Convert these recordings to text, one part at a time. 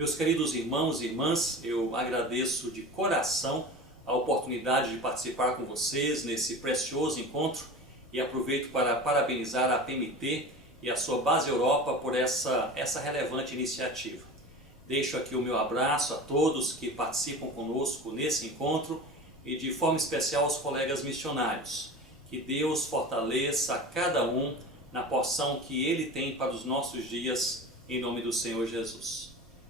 Meus queridos irmãos e irmãs, eu agradeço de coração a oportunidade de participar com vocês nesse precioso encontro e aproveito para parabenizar a PMT e a sua Base Europa por essa relevante iniciativa. Deixo aqui o meu abraço a todos que participam conosco nesse encontro e de forma especial aos colegas missionários. Que Deus fortaleça cada um na porção que Ele tem para os nossos dias, em nome do Senhor Jesus.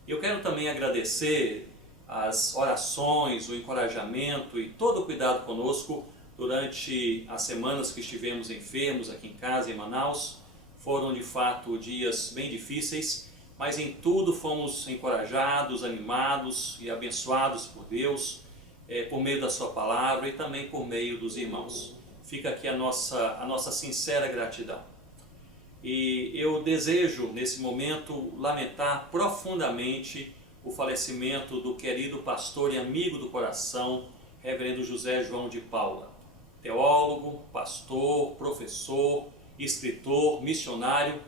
Eu quero também agradecer as orações, o encorajamento e todo o cuidado conosco durante as semanas que estivemos enfermos aqui em casa, em Manaus. Foram de fato dias bem difíceis, mas em tudo fomos encorajados, animados e abençoados por Deus, por meio da sua palavra e também por meio dos irmãos. Fica aqui a nossa sincera gratidão. E eu desejo, nesse momento, lamentar profundamente o falecimento do querido pastor e amigo do coração, reverendo José João de Paula. Teólogo, pastor, professor, escritor, missionário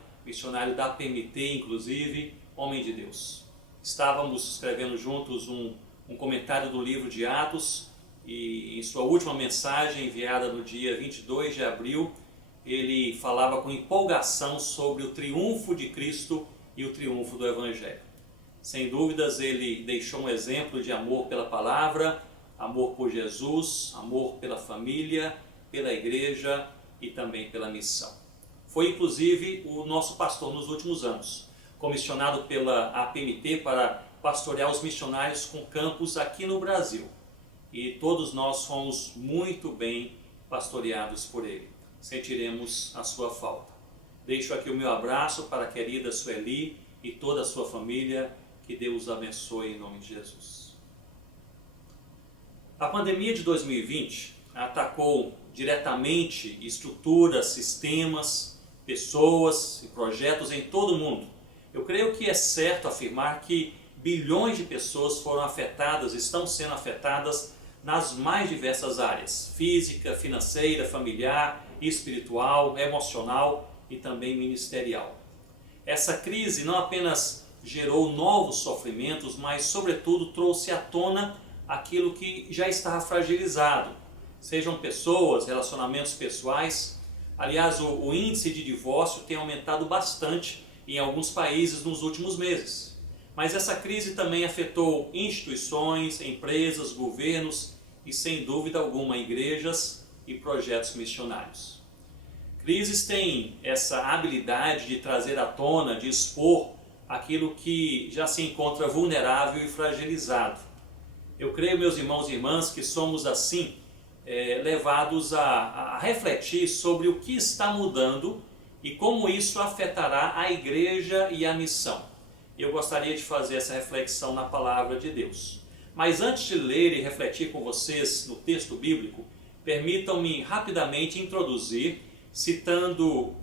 da PMT inclusive, homem de Deus. Estávamos escrevendo juntos um comentário do livro de Atos e em sua última mensagem enviada no dia 22 de abril, ele falava com empolgação sobre o triunfo de Cristo e o triunfo do Evangelho. Sem dúvidas, ele deixou um exemplo de amor pela palavra, amor por Jesus, amor pela família, pela igreja e também pela missão. Foi inclusive o nosso pastor nos últimos anos, comissionado pela APMT para pastorear os missionários com campos aqui no Brasil. E todos nós fomos muito bem pastoreados por ele. Sentiremos a sua falta. Deixo aqui o meu abraço para a querida Sueli e toda a sua família. Que Deus abençoe em nome de Jesus. A pandemia de 2020 atacou diretamente estruturas, sistemas, pessoas e projetos em todo o mundo. Eu creio que é certo afirmar que bilhões de pessoas foram afetadas, estão sendo afetadas nas mais diversas áreas: física, financeira, familiar, espiritual, emocional e também ministerial. Essa crise não apenas gerou novos sofrimentos, mas sobretudo trouxe à tona aquilo que já estava fragilizado. Sejam pessoas, relacionamentos pessoais. Aliás, o índice de divórcio tem aumentado bastante em alguns países nos últimos meses. Mas essa crise também afetou instituições, empresas, governos e, sem dúvida alguma, igrejas e projetos missionários. Crises têm essa habilidade de trazer à tona, de expor aquilo que já se encontra vulnerável e fragilizado. Eu creio, meus irmãos e irmãs, que somos assim levados a refletir sobre o que está mudando e como isso afetará a igreja e a missão. Eu gostaria de fazer essa reflexão na palavra de Deus. Mas antes de ler e refletir com vocês no texto bíblico, permitam-me rapidamente introduzir, citando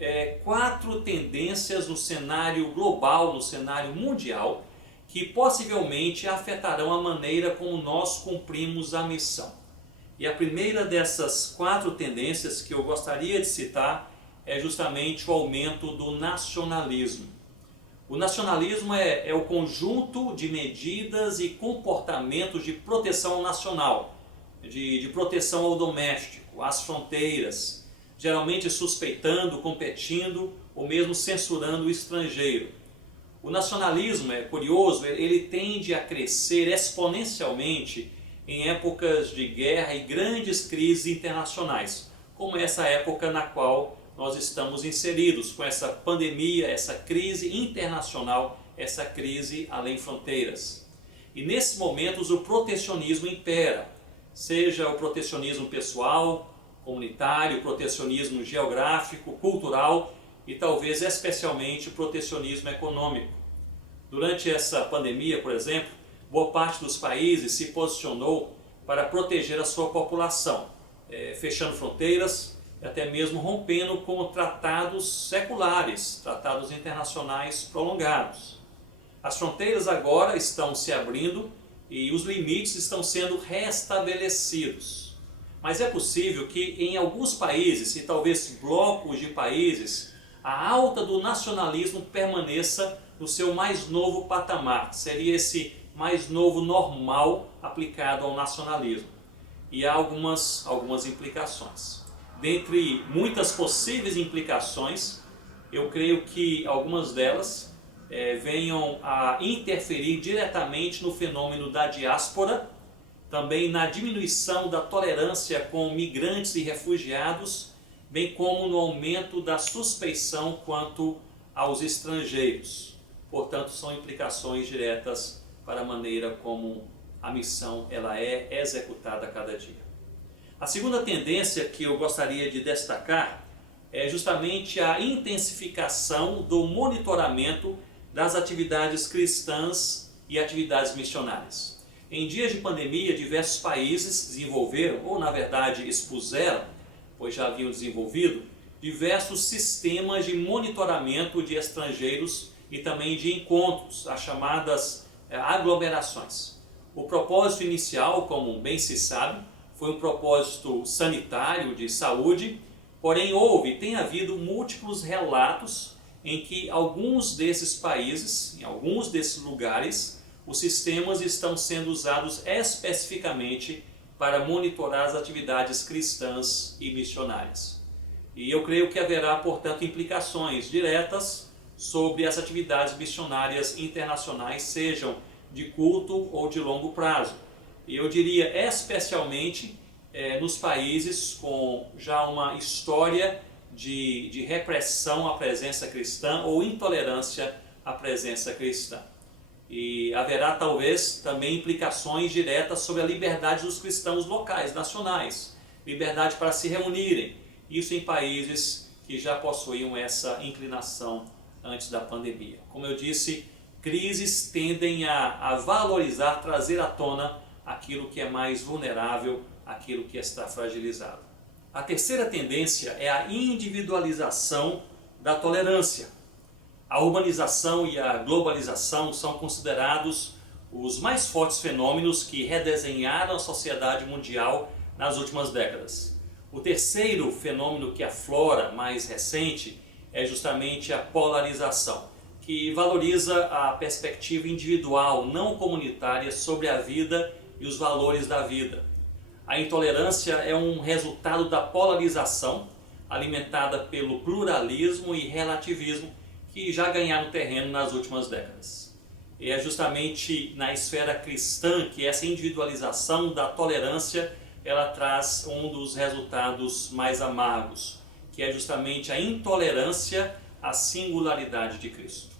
4 tendências no cenário global, no cenário mundial, que possivelmente afetarão a maneira como nós cumprimos a missão. E a primeira dessas 4 tendências que eu gostaria de citar é justamente o aumento do nacionalismo. O nacionalismo é o conjunto de medidas e comportamentos de proteção nacional, de proteção ao doméstico, às fronteiras, geralmente suspeitando, competindo ou mesmo censurando o estrangeiro. O nacionalismo, é curioso, ele tende a crescer exponencialmente em épocas de guerra e grandes crises internacionais, como essa época na qual nós estamos inseridos, com essa pandemia, essa crise internacional, essa crise além fronteiras. E nesses momentos o protecionismo impera, seja o protecionismo pessoal, comunitário, protecionismo geográfico, cultural e talvez especialmente o protecionismo econômico. Durante essa pandemia, por exemplo, boa parte dos países se posicionou para proteger a sua população, fechando fronteiras e até mesmo rompendo com tratados seculares, tratados internacionais prolongados. As fronteiras agora estão se abrindo e os limites estão sendo restabelecidos. Mas é possível que em alguns países, e talvez blocos de países, a alta do nacionalismo permaneça no seu mais novo patamar. Seria esse mais novo normal aplicado ao nacionalismo. E há algumas implicações. Dentre muitas possíveis implicações, eu creio que algumas delas venham a interferir diretamente no fenômeno da diáspora, também na diminuição da tolerância com migrantes e refugiados, bem como no aumento da suspeição quanto aos estrangeiros. Portanto, são implicações diretas para a maneira como a missão ela é executada a cada dia. A segunda tendência que eu gostaria de destacar é justamente a intensificação do monitoramento das atividades cristãs e atividades missionárias. Em dias de pandemia, diversos países desenvolveram, ou na verdade expuseram, pois já haviam desenvolvido, diversos sistemas de monitoramento de estrangeiros e também de encontros, as chamadas aglomerações. O propósito inicial, como bem se sabe, foi um propósito sanitário de saúde, porém tem havido múltiplos relatos em que alguns desses países, em alguns desses lugares, os sistemas estão sendo usados especificamente para monitorar as atividades cristãs e missionárias. E eu creio que haverá, portanto, implicações diretas sobre as atividades missionárias internacionais, sejam de curto ou de longo prazo. E eu diria especialmente nos países com já uma história de repressão à presença cristã ou intolerância à presença cristã. E haverá talvez também implicações diretas sobre a liberdade dos cristãos locais, nacionais, liberdade para se reunirem, isso em países que já possuíam essa inclinação antes da pandemia. Como eu disse, crises tendem a valorizar, trazer à tona aquilo que é mais vulnerável, aquilo que está fragilizado. A terceira tendência é a individualização da tolerância. A urbanização e a globalização são considerados os mais fortes fenômenos que redesenharam a sociedade mundial nas últimas décadas. O terceiro fenômeno que aflora, mais recente, é justamente a polarização, que valoriza a perspectiva individual, não comunitária, sobre a vida e os valores da vida. A intolerância é um resultado da polarização, alimentada pelo pluralismo e relativismo, que já ganharam terreno nas últimas décadas. E é justamente na esfera cristã que essa individualização da tolerância ela traz um dos resultados mais amargos, que é justamente a intolerância à singularidade de Cristo.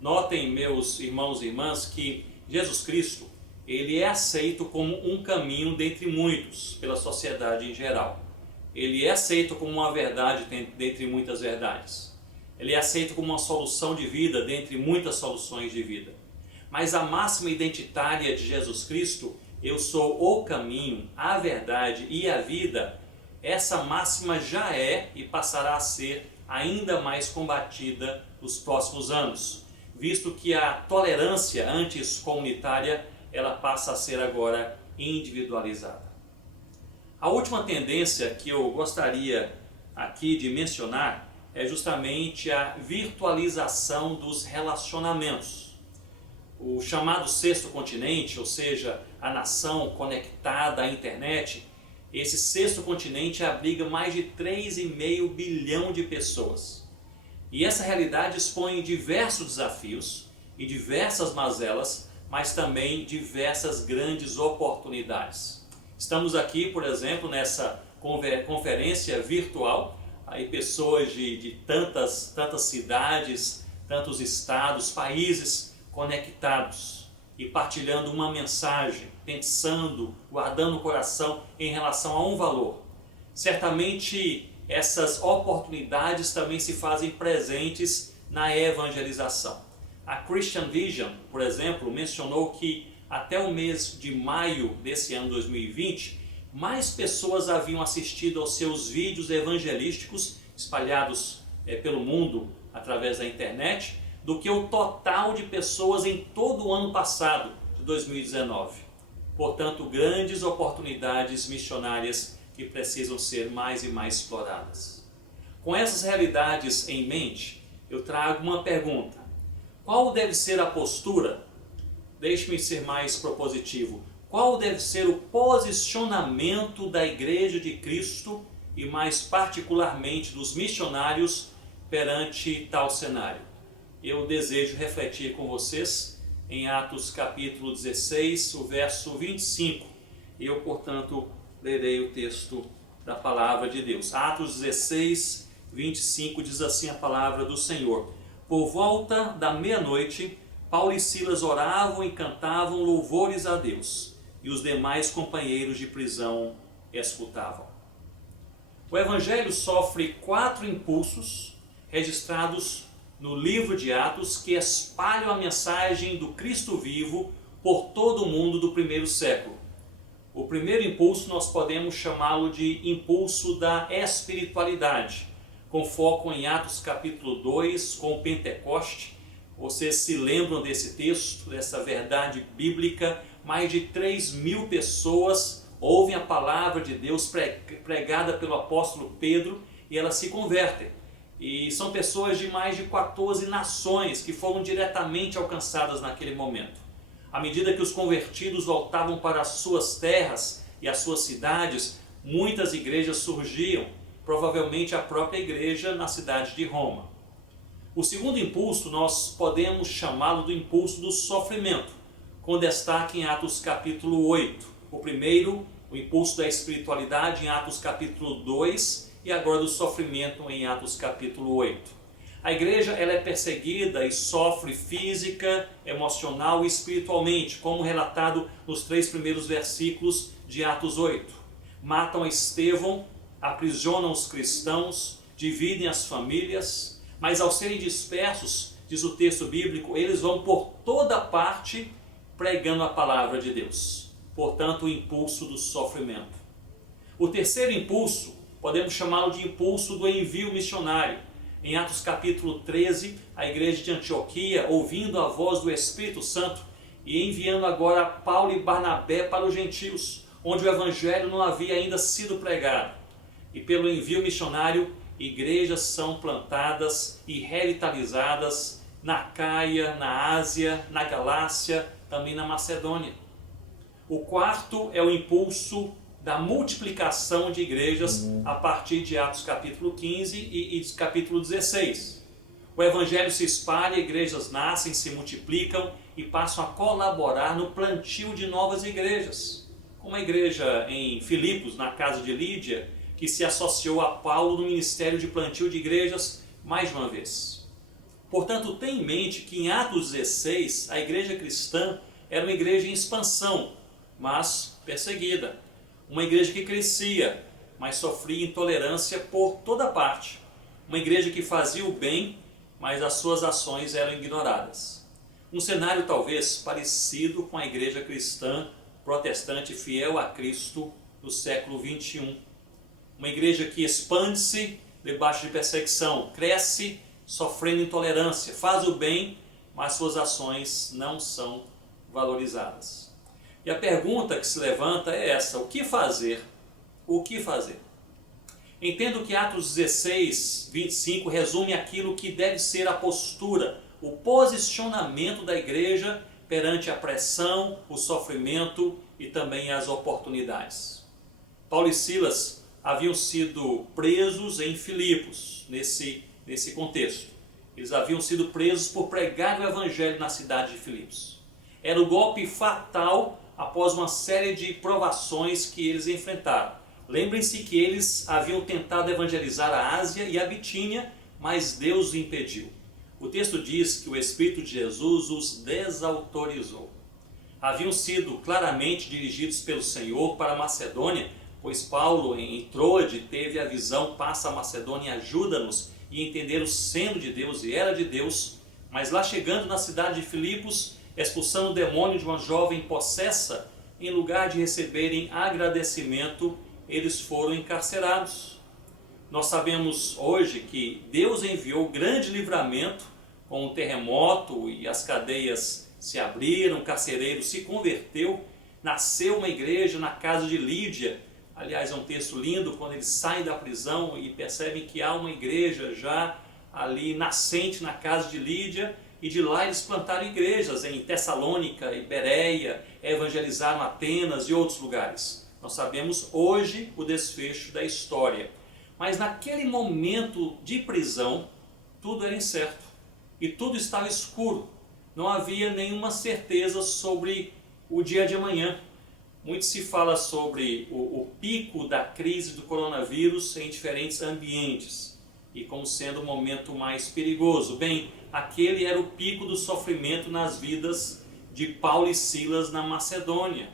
Notem, meus irmãos e irmãs, que Jesus Cristo ele é aceito como um caminho dentre muitos pela sociedade em geral. Ele é aceito como uma verdade dentre muitas verdades. Ele é aceito como uma solução de vida dentre muitas soluções de vida. Mas a máxima identitária de Jesus Cristo, eu sou o caminho, a verdade e a vida, essa máxima já é e passará a ser ainda mais combatida nos próximos anos, visto que a tolerância antes comunitária ela passa a ser agora individualizada. A última tendência que eu gostaria aqui de mencionar é justamente a virtualização dos relacionamentos. O chamado sexto continente, ou seja, a nação conectada à internet, esse sexto continente abriga mais de 3,5 bilhão de pessoas. E essa realidade expõe diversos desafios e diversas mazelas, mas também diversas grandes oportunidades. Estamos aqui, por exemplo, nessa conferência virtual, aí pessoas de tantas cidades, tantos estados, países conectados e partilhando uma mensagem, pensando, guardando o coração em relação a um valor. Certamente essas oportunidades também se fazem presentes na evangelização. A Christian Vision, por exemplo, mencionou que até o mês de maio desse ano 2020, mais pessoas haviam assistido aos seus vídeos evangelísticos espalhados pelo mundo através da internet do que o total de pessoas em todo o ano passado, de 2019. Portanto, grandes oportunidades missionárias que precisam ser mais e mais exploradas. Com essas realidades em mente, eu trago uma pergunta. Qual deve ser a postura? Deixe-me ser mais propositivo. Qual deve ser o posicionamento da Igreja de Cristo e mais particularmente dos missionários perante tal cenário? Eu desejo refletir com vocês em Atos capítulo 16, o verso 25. Eu, portanto, lerei o texto da palavra de Deus. Atos 16, 25 diz assim a palavra do Senhor. Por volta da meia-noite, Paulo e Silas oravam e cantavam louvores a Deus, e os demais companheiros de prisão escutavam. O Evangelho sofre 4 impulsos registrados no livro de Atos que espalham a mensagem do Cristo vivo por todo o mundo do primeiro século. O primeiro impulso nós podemos chamá-lo de impulso da espiritualidade, com foco em Atos capítulo 2, com o Pentecoste. Vocês se lembram desse texto, dessa verdade bíblica? Mais de 3.000 pessoas ouvem a palavra de Deus pregada pelo apóstolo Pedro e elas se convertem. E são pessoas de mais de 14 nações que foram diretamente alcançadas naquele momento. À medida que os convertidos voltavam para as suas terras e as suas cidades, muitas igrejas surgiam, provavelmente a própria igreja na cidade de Roma. O segundo impulso nós podemos chamá-lo do impulso do sofrimento, com destaque em Atos capítulo 8. O primeiro, o impulso da espiritualidade em Atos capítulo 2 e agora do sofrimento em Atos capítulo 8. A igreja ela é perseguida e sofre física, emocional e espiritualmente, como relatado nos 3 primeiros versículos de Atos 8. Matam Estevão, aprisionam os cristãos, dividem as famílias, mas ao serem dispersos, diz o texto bíblico, eles vão por toda parte pregando a palavra de Deus. Portanto, o impulso do sofrimento. O terceiro impulso, podemos chamá-lo de impulso do envio missionário. Em Atos capítulo 13, a igreja de Antioquia, ouvindo a voz do Espírito Santo e enviando agora Paulo e Barnabé para os gentios, onde o evangelho não havia ainda sido pregado. E pelo envio missionário, igrejas são plantadas e revitalizadas na Caia, na Ásia, na Galácia, também na Macedônia. O quarto é o impulso da multiplicação de igrejas a partir de Atos capítulo 15 e capítulo 16. O evangelho se espalha, igrejas nascem, se multiplicam e passam a colaborar no plantio de novas igrejas. Como a igreja em Filipos, na casa de Lídia, que se associou a Paulo no ministério de plantio de igrejas mais uma vez. Portanto, tenha em mente que em Atos 16, a igreja cristã era uma igreja em expansão, mas perseguida. Uma igreja que crescia, mas sofria intolerância por toda parte. Uma igreja que fazia o bem, mas as suas ações eram ignoradas. Um cenário talvez parecido com a igreja cristã protestante fiel a Cristo do século 21. Uma igreja que expande-se debaixo de perseguição, cresce sofrendo intolerância, faz o bem, mas suas ações não são valorizadas. E a pergunta que se levanta é essa: o que fazer? O que fazer? Entendo que Atos 16, 25 resume aquilo que deve ser a postura, o posicionamento da igreja perante a pressão, o sofrimento e também as oportunidades. Paulo e Silas haviam sido presos em Filipos, nesse contexto. Eles haviam sido presos por pregar o evangelho na cidade de Filipos. Era o golpe fatal após uma série de provações que eles enfrentaram. Lembrem-se que eles haviam tentado evangelizar a Ásia e a Bitínia, mas Deus os impediu. O texto diz que o Espírito de Jesus os desautorizou. Haviam sido claramente dirigidos pelo Senhor para a Macedônia, pois Paulo em Troade teve a visão: passa a Macedônia e ajuda-nos, e entender o sendo de Deus e era de Deus. Mas lá chegando na cidade de Filipos, expulsando o demônio de uma jovem possessa, em lugar de receberem agradecimento, eles foram encarcerados. Nós sabemos hoje que Deus enviou grande livramento com o terremoto e as cadeias se abriram, o carcereiro se converteu, nasceu uma igreja na casa de Lídia. Aliás, é um texto lindo quando eles saem da prisão e percebem que há uma igreja já ali nascente na casa de Lídia. e de lá eles plantaram igrejas em Tessalônica e Bereia, evangelizaram Atenas e outros lugares. Nós sabemos hoje o desfecho da história. Mas naquele momento de prisão, tudo era incerto e tudo estava escuro. Não havia nenhuma certeza sobre o dia de amanhã. Muito se fala sobre o pico da crise do coronavírus em diferentes ambientes e como sendo o momento mais perigoso. Bem, aquele era o pico do sofrimento nas vidas de Paulo e Silas na Macedônia.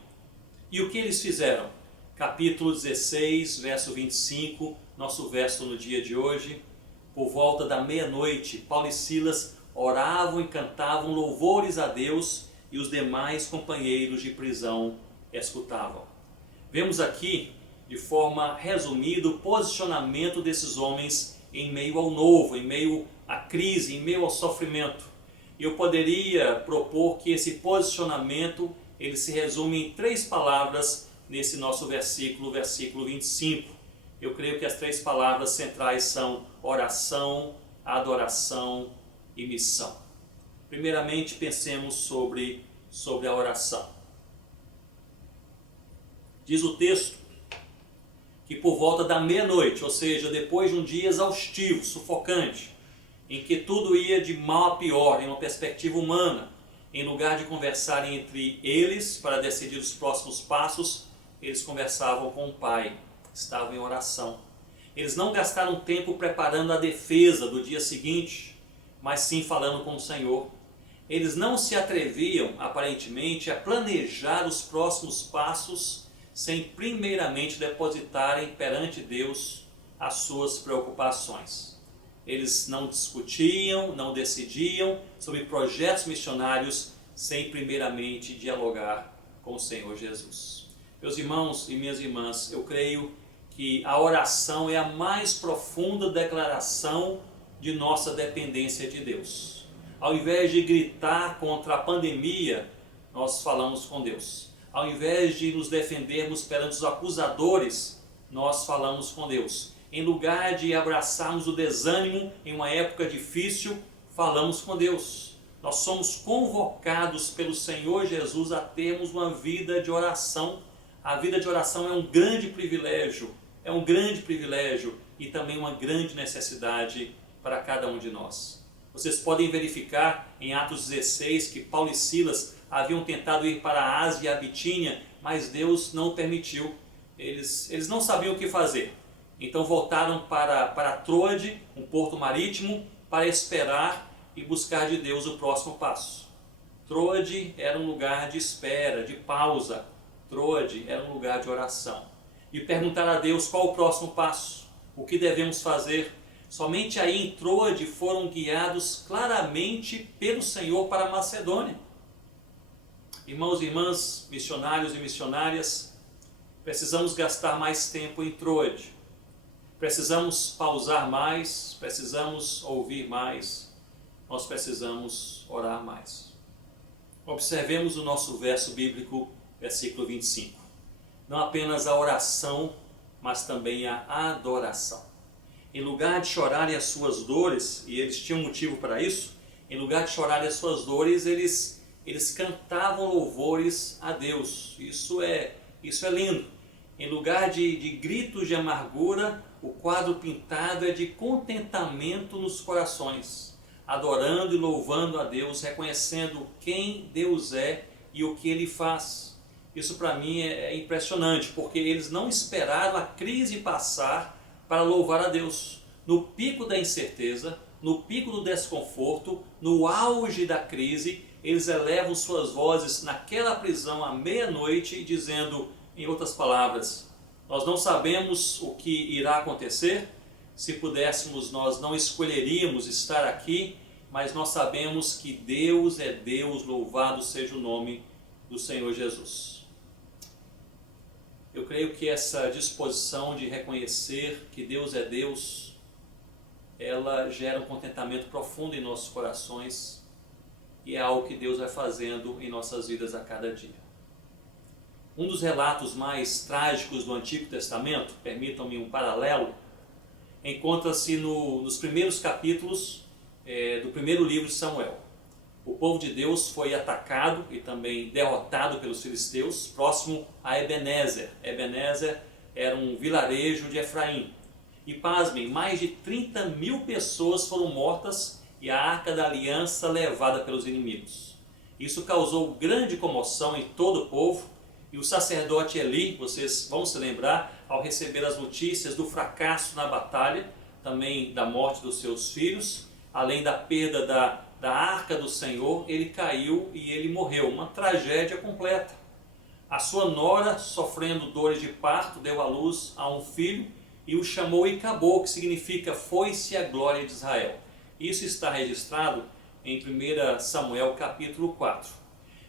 E o que eles fizeram? Capítulo 16, verso 25, nosso verso no dia de hoje. Por volta da meia-noite, Paulo e Silas oravam e cantavam louvores a Deus e os demais companheiros de prisão escutavam. Vemos aqui, de forma resumida, o posicionamento desses homens em meio ao novo, em meio à crise, em meio ao sofrimento. Eu poderia propor que esse posicionamento ele se resume em 3 palavras nesse nosso versículo 25. Eu creio que as 3 palavras centrais são oração, adoração e missão. Primeiramente, pensemos sobre a oração. Diz o texto que por volta da meia-noite, ou seja, depois de um dia exaustivo, sufocante, em que tudo ia de mal a pior, em uma perspectiva humana, em lugar de conversarem entre eles para decidir os próximos passos, eles conversavam com o Pai, estavam em oração. Eles não gastaram tempo preparando a defesa do dia seguinte, mas sim falando com o Senhor. Eles não se atreviam, aparentemente, a planejar os próximos passos sem primeiramente depositarem perante Deus as suas preocupações. Eles não discutiam, não decidiam sobre projetos missionários sem primeiramente dialogar com o Senhor Jesus. Meus irmãos e minhas irmãs, eu creio que a oração é a mais profunda declaração de nossa dependência de Deus. Ao invés de gritar contra a pandemia, nós falamos com Deus. Ao invés de nos defendermos perante os acusadores, nós falamos com Deus. Em lugar de abraçarmos o desânimo em uma época difícil, falamos com Deus. Nós somos convocados pelo Senhor Jesus a termos uma vida de oração. A vida de oração é um grande privilégio e também uma grande necessidade para cada um de nós. Vocês podem verificar em Atos 16 que Paulo e Silas haviam tentado ir para a Ásia e a Bitínia, mas Deus não permitiu. Eles não sabiam o que fazer. Então voltaram para Troade, um porto marítimo, para esperar e buscar de Deus o próximo passo. Troade era um lugar de espera, de pausa. Troade era um lugar de oração. E perguntar a Deus qual o próximo passo, o que devemos fazer. Somente aí em Troade foram guiados claramente pelo Senhor para a Macedônia. Irmãos e irmãs, missionários e missionárias, precisamos gastar mais tempo em Troade. Precisamos pausar mais, precisamos ouvir mais, nós precisamos orar mais. Observemos o nosso verso bíblico, versículo 25. Não apenas a oração, mas também a adoração. Em lugar de chorarem as suas dores, e eles tinham motivo para isso, em lugar de chorarem as suas dores, eles cantavam louvores a Deus. Isso é lindo. Em lugar de gritos de amargura, o quadro pintado é de contentamento nos corações, adorando e louvando a Deus, reconhecendo quem Deus é e o que Ele faz. Isso para mim é impressionante, porque eles não esperaram a crise passar para louvar a Deus. No pico da incerteza, no pico do desconforto, no auge da crise, eles elevam suas vozes naquela prisão à meia-noite, dizendo, em outras palavras, nós não sabemos o que irá acontecer. Se pudéssemos, nós não escolheríamos estar aqui, mas nós sabemos que Deus é Deus, louvado seja o nome do Senhor Jesus. Eu creio que essa disposição de reconhecer que Deus é Deus, ela gera um contentamento profundo em nossos corações e é algo que Deus vai fazendo em nossas vidas a cada dia. Um dos relatos mais trágicos do Antigo Testamento, permitam-me um paralelo, encontra-se nos primeiros capítulos do primeiro livro de Samuel. o povo de Deus foi atacado e também derrotado pelos filisteus, próximo a Ebenezer. Ebenezer era um vilarejo de Efraim. E pasmem, mais de 30.000 pessoas foram mortas e a Arca da Aliança levada pelos inimigos. Isso causou grande comoção em todo o povo, e o sacerdote Eli, vocês vão se lembrar, ao receber as notícias do fracasso na batalha, também da morte dos seus filhos, além da perda da Arca do Senhor, ele caiu e ele morreu, uma tragédia completa. A sua nora, sofrendo dores de parto, deu à luz a um filho e o chamou Icabô, que significa foi-se a glória de Israel. Isso está registrado em 1 Samuel capítulo 4.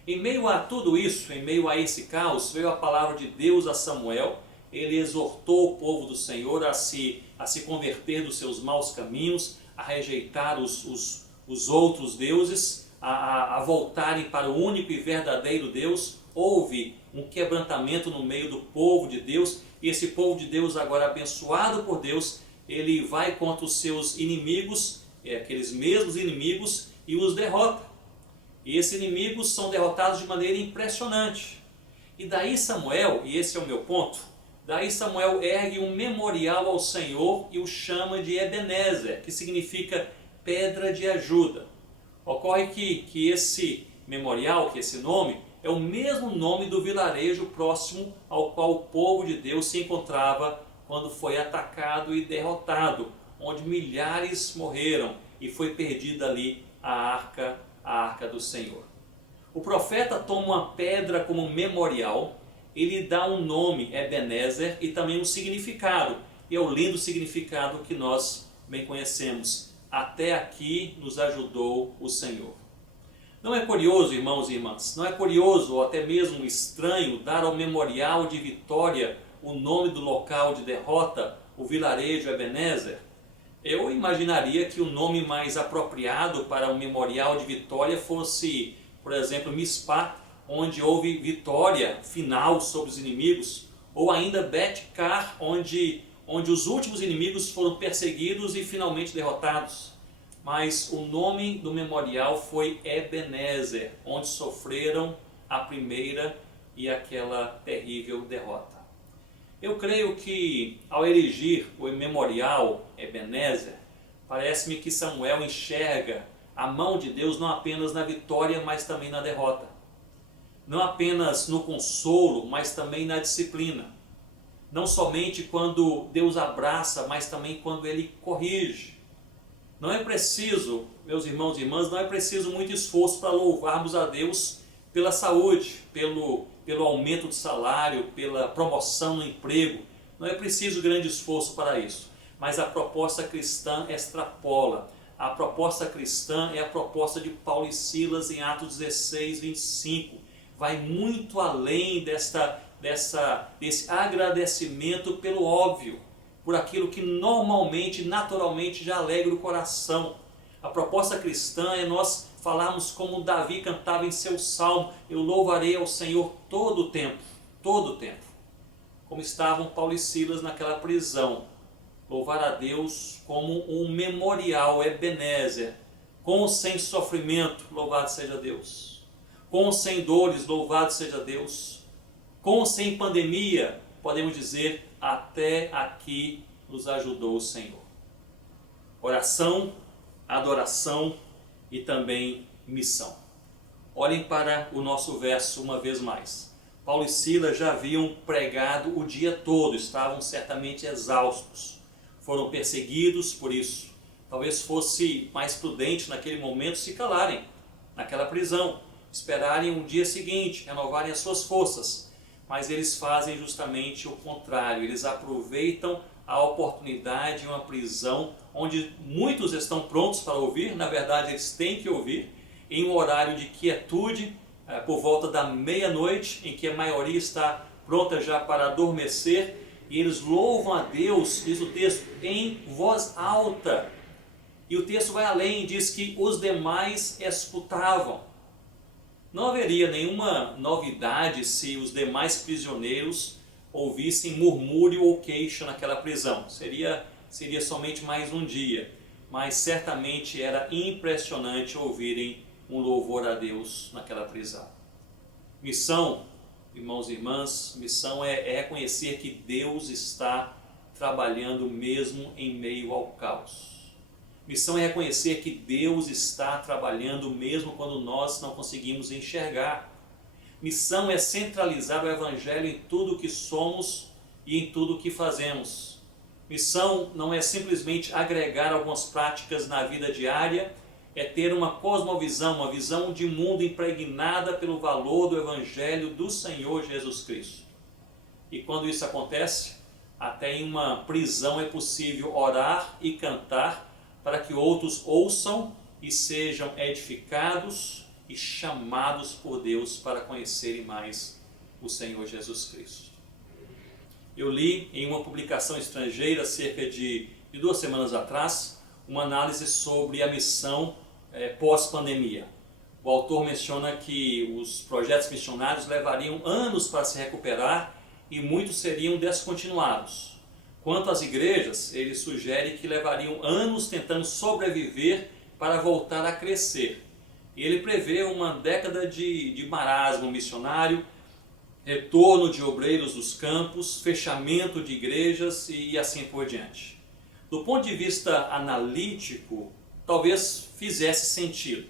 Em meio a tudo isso, em meio a esse caos, veio a palavra de Deus a Samuel. Ele exortou o povo do Senhor a se converter dos seus maus caminhos, a rejeitar os outros deuses, a voltarem para o único e verdadeiro Deus. Houve um quebrantamento no meio do povo de Deus, e esse povo de Deus, agora abençoado por Deus, ele vai contra os seus inimigos, aqueles mesmos inimigos, e os derrota. E esses inimigos são derrotados de maneira impressionante. E daí Samuel, e esse é o meu ponto, daí Samuel ergue um memorial ao Senhor e o chama de Ebenezer, que significa pedra de ajuda. Ocorre que esse memorial, que esse nome, é o mesmo nome do vilarejo próximo ao qual o povo de Deus se encontrava quando foi atacado e derrotado, onde milhares morreram e foi perdida ali a Arca do Senhor. O profeta toma uma pedra como memorial, ele dá um nome, Ebenezer, e também um significado, e é o lindo significado que nós bem conhecemos: até aqui nos ajudou o Senhor. Não é curioso, irmãos e irmãs, não é curioso ou até mesmo estranho dar ao memorial de vitória o nome do local de derrota, o vilarejo Ebenezer? Eu imaginaria que o nome mais apropriado para o memorial de vitória fosse, por exemplo, Mispá, onde houve vitória final sobre os inimigos, ou ainda Bet-Car, onde os últimos inimigos foram perseguidos e finalmente derrotados. Mas o nome do memorial foi Ebenezer, onde sofreram a primeira e aquela terrível derrota. Eu creio que ao erigir o memorial Ebenezer, parece-me que Samuel enxerga a mão de Deus não apenas na vitória, mas também na derrota. Não apenas no consolo, mas também na disciplina. Não somente quando Deus abraça, mas também quando Ele corrige. Não é preciso, meus irmãos e irmãs, não é preciso muito esforço para louvarmos a Deus pela saúde, pelo aumento de salário, pela promoção no emprego. Não é preciso grande esforço para isso. Mas a proposta cristã extrapola. A proposta cristã é a proposta de Paulo e Silas em Atos 16, 25. Vai muito além desse agradecimento pelo óbvio, por aquilo que normalmente, naturalmente já alegra o coração. A proposta cristã é nós falarmos como Davi cantava em seu salmo: eu louvarei ao Senhor todo o tempo, todo o tempo. Como estavam Paulo e Silas naquela prisão. Louvar a Deus como um memorial, Ebenezer. Com ou sem sofrimento, louvado seja Deus. Com ou sem dores, louvado seja Deus. Com ou sem pandemia, podemos dizer: até aqui nos ajudou o Senhor. Oração, adoração e também missão. Olhem para o nosso verso uma vez mais. Paulo e Silas já haviam pregado o dia todo, estavam certamente exaustos. Foram perseguidos por isso. Talvez fosse mais prudente naquele momento se calarem naquela prisão, esperarem o dia seguinte, renovarem as suas forças. Mas eles fazem justamente o contrário. Eles aproveitam a oportunidade de uma prisão onde muitos estão prontos para ouvir. Na verdade, eles têm que ouvir em um horário de quietude, por volta da meia-noite, em que a maioria está pronta já para adormecer. E eles louvam a Deus, diz o texto, em voz alta. E o texto vai além, diz que os demais escutavam. Não haveria nenhuma novidade se os demais prisioneiros ouvissem murmúrio ou queixa naquela prisão. Seria somente mais um dia. Mas certamente era impressionante ouvirem um louvor a Deus naquela prisão. Missão, irmãos e irmãs, missão é reconhecer que Deus está trabalhando mesmo em meio ao caos. Missão é reconhecer que Deus está trabalhando mesmo quando nós não conseguimos enxergar. Missão é centralizar o Evangelho em tudo que somos e em tudo que fazemos. Missão não é simplesmente agregar algumas práticas na vida diária, é ter uma cosmovisão, uma visão de mundo impregnada pelo valor do Evangelho do Senhor Jesus Cristo. E quando isso acontece, até em uma prisão é possível orar e cantar para que outros ouçam e sejam edificados e chamados por Deus para conhecerem mais o Senhor Jesus Cristo. Eu li em uma publicação estrangeira, cerca de 2 semanas atrás, uma análise sobre a missão pós-pandemia. O autor menciona que os projetos missionários levariam anos para se recuperar e muitos seriam descontinuados. Quanto às igrejas, ele sugere que levariam anos tentando sobreviver para voltar a crescer. E ele prevê uma década de marasmo missionário, retorno de obreiros dos campos, fechamento de igrejas e assim por diante. Do ponto de vista analítico, talvez fizesse sentido,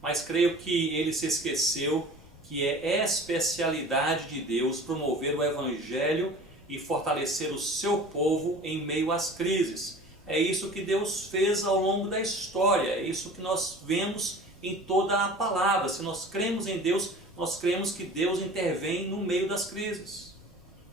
mas creio que ele se esqueceu que é especialidade de Deus promover o Evangelho e fortalecer o seu povo em meio às crises. É isso que Deus fez ao longo da história, é isso que nós vemos em toda a palavra. Se nós cremos em Deus, nós cremos que Deus intervém no meio das crises.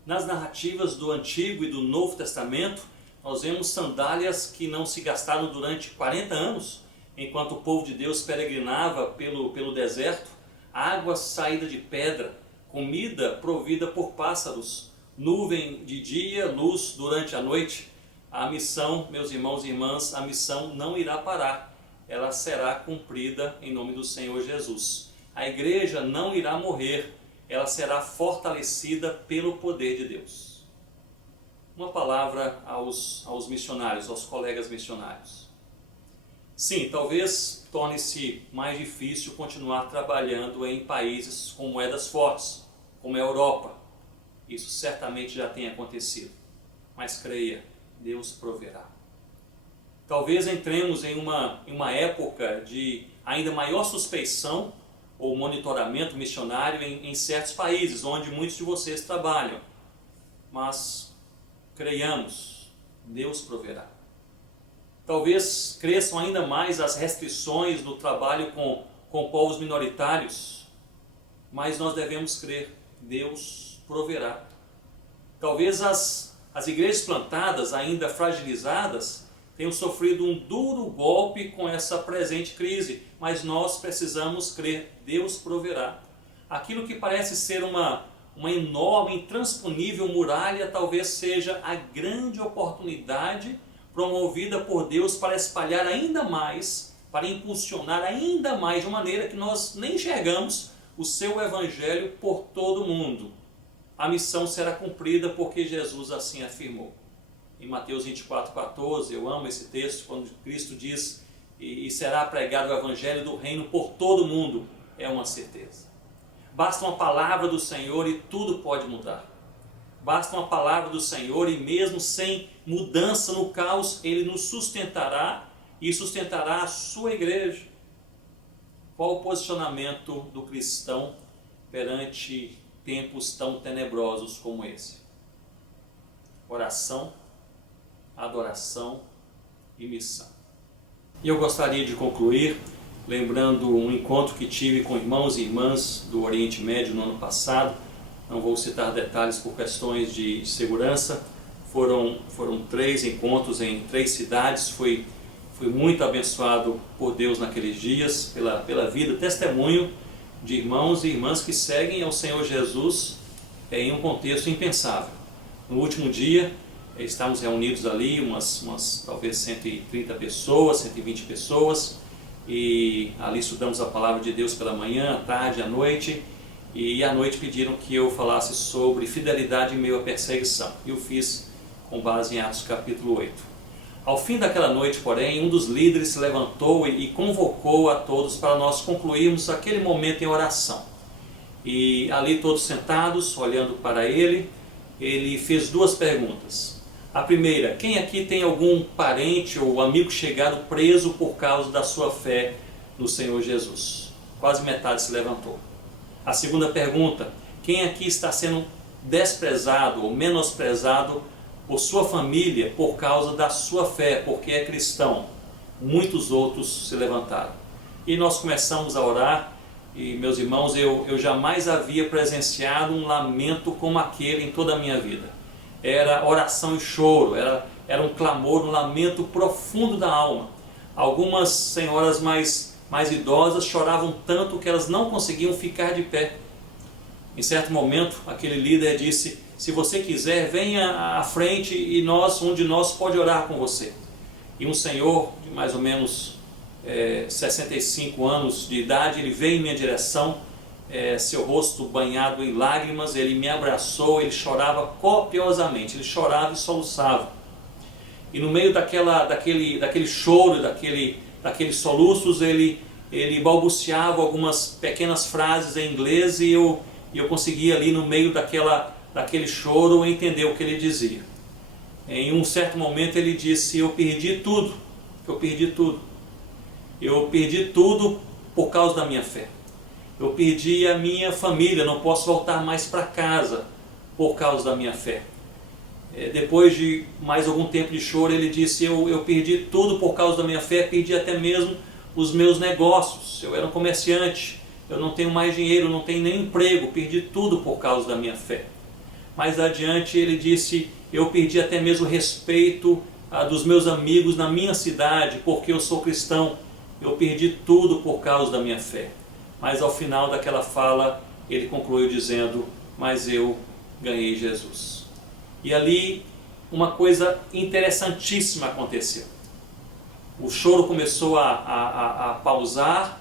Nas narrativas do Antigo e do Novo Testamento, nós vemos sandálias que não se gastaram durante 40 anos, enquanto o povo de Deus peregrinava pelo deserto, água saída de pedra, comida provida por pássaros, nuvem de dia, luz durante a noite. A missão, meus irmãos e irmãs, a missão não irá parar, ela será cumprida em nome do Senhor Jesus. A igreja não irá morrer, ela será fortalecida pelo poder de Deus. Uma palavra aos missionários, aos colegas missionários. Sim, talvez torne-se mais difícil continuar trabalhando em países com moedas fortes, como a Europa. Isso certamente já tem acontecido, mas creia, Deus proverá. Talvez entremos em uma época de ainda maior suspeição ou monitoramento missionário em certos países, onde muitos de vocês trabalham. Mas creiamos, Deus proverá. Talvez cresçam ainda mais as restrições no trabalho com povos minoritários, mas nós devemos crer, Deus proverá. Talvez as igrejas plantadas, ainda fragilizadas, tenham sofrido um duro golpe com essa presente crise, mas nós precisamos crer, Deus proverá. Aquilo que parece ser uma enorme, intransponível muralha, talvez seja a grande oportunidade promovida por Deus para espalhar ainda mais, para impulsionar ainda mais, de uma maneira que nós nem enxergamos, o seu Evangelho por todo o mundo. A missão será cumprida porque Jesus assim afirmou. Em Mateus 24:14, eu amo esse texto, quando Cristo diz, e será pregado o Evangelho do Reino por todo o mundo, é uma certeza. Basta uma palavra do Senhor e tudo pode mudar. Basta uma palavra do Senhor e mesmo sem mudança no caos, Ele nos sustentará e sustentará a sua igreja. Qual o posicionamento do cristão perante tempos tão tenebrosos como esse? Oração, adoração e missão. E eu gostaria de concluir lembrando um encontro que tive com irmãos e irmãs do Oriente Médio no ano passado. Não vou citar detalhes por questões de segurança. Foram 3 encontros em 3 cidades. Fui muito abençoado por Deus naqueles dias, pela vida, testemunho de irmãos e irmãs que seguem ao Senhor Jesus em um contexto impensável. No último dia, estávamos reunidos ali, umas talvez 130 pessoas, 120 pessoas, e ali estudamos a palavra de Deus pela manhã, à tarde, à noite, e à noite pediram que eu falasse sobre fidelidade em meio à perseguição. Eu fiz com base em Atos capítulo 8. Ao fim daquela noite, porém, um dos líderes se levantou e convocou a todos para nós concluirmos aquele momento em oração. E ali todos sentados, olhando para ele fez duas perguntas. A primeira: quem aqui tem algum parente ou amigo chegado preso por causa da sua fé no Senhor Jesus? Quase metade se levantou. A segunda pergunta: quem aqui está sendo desprezado ou menosprezado por sua família por causa da sua fé, porque é cristão? Muitos outros se levantaram. E nós começamos a orar. E, meus irmãos, eu jamais havia presenciado um lamento como aquele em toda a minha vida. Era oração e choro, era um clamor, um lamento profundo da alma. Algumas senhoras mais idosas choravam tanto que elas não conseguiam ficar de pé. Em certo momento, aquele líder disse: se você quiser, venha à frente e um de nós pode orar com você. E um senhor de mais ou menos 65 anos de idade, ele veio em minha direção, seu rosto banhado em lágrimas, ele me abraçou, ele chorava copiosamente, ele chorava e soluçava. E no meio daquele choro, daqueles soluços, ele balbuciava algumas pequenas frases em inglês e eu conseguia ali no meio daquele choro entender o que ele dizia. Em um certo momento ele disse: eu perdi tudo. Eu perdi tudo por causa da minha fé. Eu perdi a minha família, não posso voltar mais para casa por causa da minha fé. Depois de mais algum tempo de choro, ele disse: eu perdi tudo por causa da minha fé, perdi até mesmo os meus negócios. Eu era um comerciante, eu não tenho mais dinheiro, não tenho nem emprego, perdi tudo por causa da minha fé. Mais adiante ele disse: eu perdi até mesmo o respeito dos meus amigos na minha cidade, porque eu sou cristão. Eu perdi tudo por causa da minha fé. Mas ao final daquela fala, ele concluiu dizendo: mas eu ganhei Jesus. E ali uma coisa interessantíssima aconteceu. O choro começou a pausar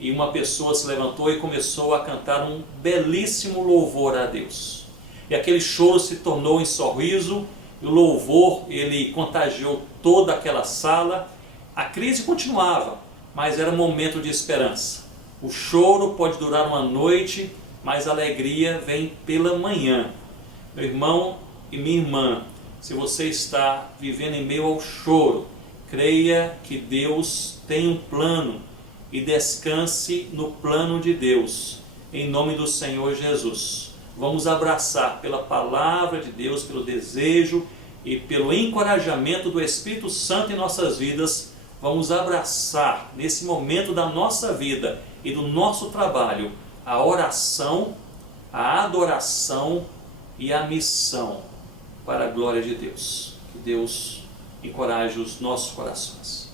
e uma pessoa se levantou e começou a cantar um belíssimo louvor a Deus. E aquele choro se tornou em sorriso, e o louvor ele contagiou toda aquela sala. A crise continuava, mas era um momento de esperança. O choro pode durar uma noite, mas a alegria vem pela manhã. Meu irmão e minha irmã, se você está vivendo em meio ao choro, creia que Deus tem um plano e descanse no plano de Deus, em nome do Senhor Jesus. Vamos abraçar pela palavra de Deus, pelo desejo e pelo encorajamento do Espírito Santo em nossas vidas. Vamos abraçar nesse momento da nossa vida e do nosso trabalho a oração, a adoração e a missão para a glória de Deus. Que Deus encoraje os nossos corações.